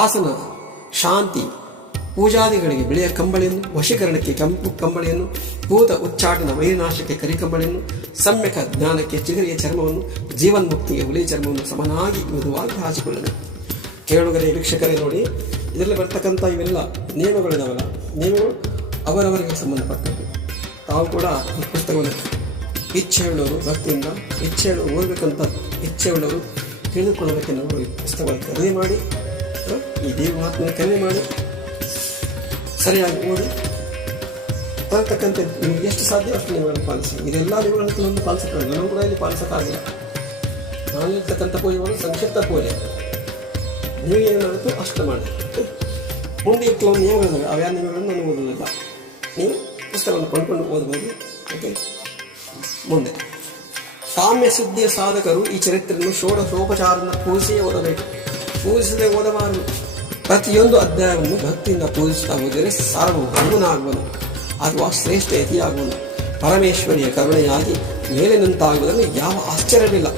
ಆಸನ, ಶಾಂತಿ, ಪೂಜಾದಿಗಳಿಗೆ ಬಿಳಿಯ ಕಂಬಳಿಯನ್ನು, ವಶೀಕರಣಕ್ಕೆ ಕೆಂಪು ಕಂಬಳಿಯನ್ನು, ಭೂತ ಉಚ್ಚಾಟನ ವೈರಿನಾಶಕ್ಕೆ ಕರಿಕಂಬಳಿಯನ್ನು, ಸಮ್ಯಕ ಜ್ಞಾನಕ್ಕೆ ಚಿಗರಿಯ ಚರ್ಮವನ್ನು, ಜೀವನ್ಮುಕ್ತಿಗೆ ಹುಲಿ ಚರ್ಮವನ್ನು ಸಮನಾಗಿ ಮೃದುವಾಗಿ ಹಾಸಿಕೊಳ್ಳಬೇಕು. ಕೇಳುಗರೆ, ವೀಕ್ಷಕರೇ ನೋಡಿ, ಇದರಲ್ಲಿ ಬರ್ತಕ್ಕಂಥ ಇವೆಲ್ಲ ನಿಯಮಗಳಿದಾವಲ್ಲ, ನಿಯಮಗಳು ಅವರವರಿಗೆ ಸಂಬಂಧಪಟ್ಟದ್ದು. ತಾವು ಕೂಡ ಈ ಪುಸ್ತಕವನ್ನು ಇಚ್ಛೆ ಉಳ್ಳವರು ಭಕ್ತಿಯಿಂದ ಇಚ್ಛೆ ಓದಬೇಕಂತ ಇಚ್ಛೆ ಉಳ್ಳವರು ತಿಳಿದುಕೊಳ್ಳಬೇಕೆನ್ನುವರು ಈ ಪುಸ್ತಕವನ್ನು ಖರೀದಿ ಮಾಡಿ, ಈ ದೇವ ಮಹಾತ್ಮೆ ಕಡಿಮೆ ಮಾಡಿ ಸರಿಯಾಗಿ ಓದಿ ತರತಕ್ಕಂತೆ ನಿಮಗೆ ಎಷ್ಟು ಸಾಧ್ಯ ಅಷ್ಟು ನಿಯಮಗಳನ್ನು ಪಾಲಿಸಿ. ಇದೆಲ್ಲ ನಿಯಮಗಳನ್ನು ಪಾಲಿಸಕ್ಕಾಗಲ್ಲ, ನಾವು ಕೂಡ ಇಲ್ಲಿ ಪಾಲಿಸೋಕ್ಕಾಗಿಲ್ಲ. ನಾನು ಇರ್ತಕ್ಕಂಥ ಪೂಜೆಗಳು ಸಂಕ್ಷಿಪ್ತ ಪೂಜೆ, ನೀವು ಏನಾಗುತ್ತೋ ಅಷ್ಟು ಮಾಡಿ. ಮುಂದೆ ಕೆಲವು ನಿಯಮಗಳಿದ್ದಾವೆ, ಅವ್ಯಾ ನಿಯಮಗಳನ್ನು ನಾನು ಓದುವುದಿಲ್ಲ, ನೀವು ಪುಸ್ತಕವನ್ನು ಕೊಂಡ್ಕೊಂಡು ಓದಬಹುದು. ಓಕೆ, ಮುಂದೆ ಕಾಮ್ಯ ಸಿದ್ಧಿಯ ಸಾಧಕರು ಈ ಚರಿತ್ರೆಯನ್ನು ಷೋಡಶೋಪಚಾರದಿಂದ ಪೂಜಿಸಿಯೇ ಓದಬೇಕು, ಪೂಜಿಸದೆ ಓದಬಾರದು. ಪ್ರತಿಯೊಂದು ಅಧ್ಯಾಯವನ್ನು ಭಕ್ತಿಯಿಂದ ಪೂಜಿಸ್ತಾ ಹೋದರೆ ಸಾರ್ವಭೌಮನಾಗುವನು ಅಥವಾ ಶ್ರೇಷ್ಠ ಯತಿಯಾಗುವನು. ಪರಮೇಶ್ವರಿಯ ಕರುಣೆಯಾಗಿ ಮೇಲಿನಂತಾಗುವುದರಲ್ಲಿ ಯಾವ ಆಶ್ಚರ್ಯವಿಲ್ಲ.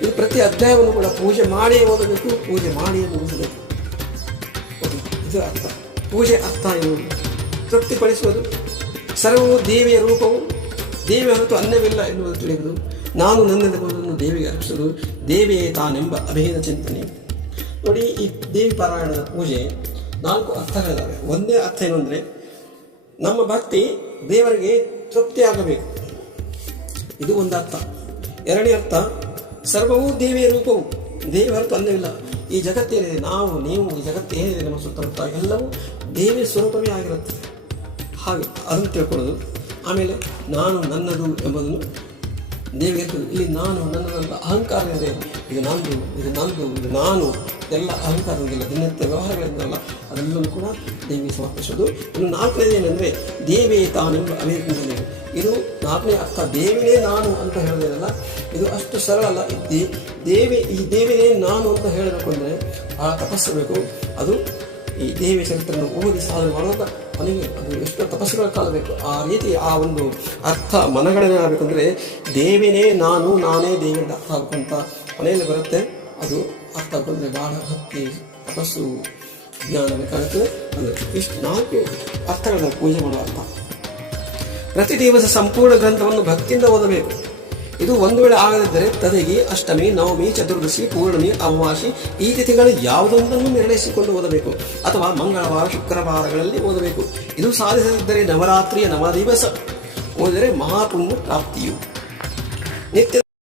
ಇದು ಪ್ರತಿ ಅಧ್ಯಾಯವನ್ನು ಕೂಡ ಪೂಜೆ ಮಾಡಿಯೇ ಓದಬೇಕು, ಪೂಜೆ ಮಾಡಿಯೇ ಮುಗಿಸಬೇಕು. ಇದು ಅರ್ಥ. ಪೂಜೆ ಅರ್ಥ ಎನ್ನುವುದು ತೃಪ್ತಿಪಡಿಸುವುದು, ಸರ್ವವು ದೇವಿಯ ರೂಪವು, ದೇವಿಯ ಹೊರತು ಅನ್ನವಿಲ್ಲ ಎನ್ನುವುದು ತಿಳಿಯುವುದು, ನಾನು ನನ್ನೆಂಬುದನ್ನು ದೇವಿಗೆ ಅರ್ಪಿಸುವುದು, ದೇವಿಯೇ ತಾನೆಂಬ ಅಭೇದ ಚಿಂತನೆ. ನೋಡಿ, ಈ ದೇವಿ ಪಾರಾಯಣದ ಪೂಜೆ 4 ಅರ್ಥಗಳಿದ್ದಾವೆ. ಒಂದೇ ಅರ್ಥ ಏನು ಅಂದರೆ, ನಮ್ಮ ಭಕ್ತಿ ದೇವರಿಗೆ ತೃಪ್ತಿಯಾಗಬೇಕು, ಇದು ಒಂದು ಅರ್ಥ. ಎರಡನೇ ಅರ್ಥ, ಸರ್ವವೂ ದೇವಿಯ ರೂಪವು, ದೇವಿ ಹೊರತು ಅನ್ನವಿಲ್ಲ. ಈ ಜಗತ್ತೇನಿದೆ, ನಾವು ನೀವು ಈ ಜಗತ್ತೇನಿದೆ ನಮ್ಮ ಸುತ್ತಮುತ್ತ ಎಲ್ಲವೂ ದೇವಿಯ ಸ್ವರೂಪವೇ ಆಗಿರುತ್ತೆ. ಹಾಗೆ ಅದನ್ನು ತಿಳ್ಕೊಳ್ಳೋದು. ಆಮೇಲೆ ನಾನು ನನ್ನದು ಎಂಬುದನ್ನು ದೇವಿಗೆ ಇಲ್ಲಿ ನಾನು ನನ್ನದಂತ ಅಹಂಕಾರ ಇದೆ, ಇದು ನಂದು, ಇದು ನಂದು, ಇದು ನಾನು, ಎಲ್ಲ ಅಹಂಕಾರವಿಲ್ಲ, ದಿನನಿತ್ಯ ವ್ಯವಹಾರಗಳಿಂದಲ್ಲ, ಅದೆಲ್ಲವೂ ಕೂಡ ದೇವಿಗೆ ಸಮರ್ಪಿಸೋದು. ಇನ್ನು 4ನೇದು ಏನಂದರೆ, ದೇವಿಯೇ ತಾನೆಂಬ ಅಭಿನಂದನೆ. ಇದು 4ನೇ ಅರ್ಥ. ದೇವಿನೇ ನಾನು ಅಂತ ಹೇಳೋದೇನಲ್ಲ, ಇದು ಅಷ್ಟು ಸರಳ ಅಲ್ಲ. ಈ ದೇವಿನೇ ನಾನು ಅಂತ ಹೇಳಬೇಕು ಅಂದರೆ ಆ ತಪಸ್ಸು ಬೇಕು. ಅದು ಈ ದೇವಿಯ ಚರಿತ್ರೆಯನ್ನು ಓದಿ ಸಾಧನೆ ಮಾಡುವಾಗ ಮನೆಗೆ ಅದು ಎಷ್ಟು ತಪಸ್ಸುಗಳ ಕಾಲ ಬೇಕು. ಆ ರೀತಿ ಆ ಒಂದು ಅರ್ಥ ಮನಗಣನೆ ಆಗಬೇಕಂದ್ರೆ ದೇವಿನೇ ನಾನು, ನಾನೇ ದೇವಿ ಅಂತ ಅರ್ಥ ಆಗ್ಬೇಕಂತ ಮನೆಯಲ್ಲಿ ಬರುತ್ತೆ. ಅದು ಅರ್ಥ ಆಗ್ಬೇಕಂದ್ರೆ ಬಹಳ ಭಕ್ತಿ, ತಪಸ್ಸು, ಜ್ಞಾನ ಬೇಕಾಗುತ್ತೆ. ಅದು ಇಷ್ಟು 4 ಅರ್ಥಗಳನ್ನ ಪೂಜೆ ಮಾಡುವ ಅರ್ಥ. ಪ್ರತಿ ದಿವಸ ಸಂಪೂರ್ಣ ಗ್ರಂಥವನ್ನು ಭಕ್ತಿಯಿಂದ ಓದಬೇಕು. ಇದು ಒಂದು ವೇಳೆ ಆಗದಿದ್ದರೆ ತದಗಿ, ಅಷ್ಟಮಿ, ನವಮಿ, ಚತುರ್ದಶಿ, ಪೂರ್ಣಮಿ, ಅಮಾವಾಸ್ಯೆ ಈ ತಿಥಿಗಳು ಯಾವುದೊಂದನ್ನು ನಿರ್ಣಯಿಸಿಕೊಂಡು ಓದಬೇಕು, ಅಥವಾ ಮಂಗಳವಾರ, ಶುಕ್ರವಾರಗಳಲ್ಲಿ ಓದಬೇಕು. ಇದು ಸಾಧಿಸದಿದ್ದರೆ ನವರಾತ್ರಿಯ 9 ದಿವಸ ಓದಿದರೆ ಮಹಾಪುಣ್ಯ ಪ್ರಾಪ್ತಿಯು. ನಿತ್ಯ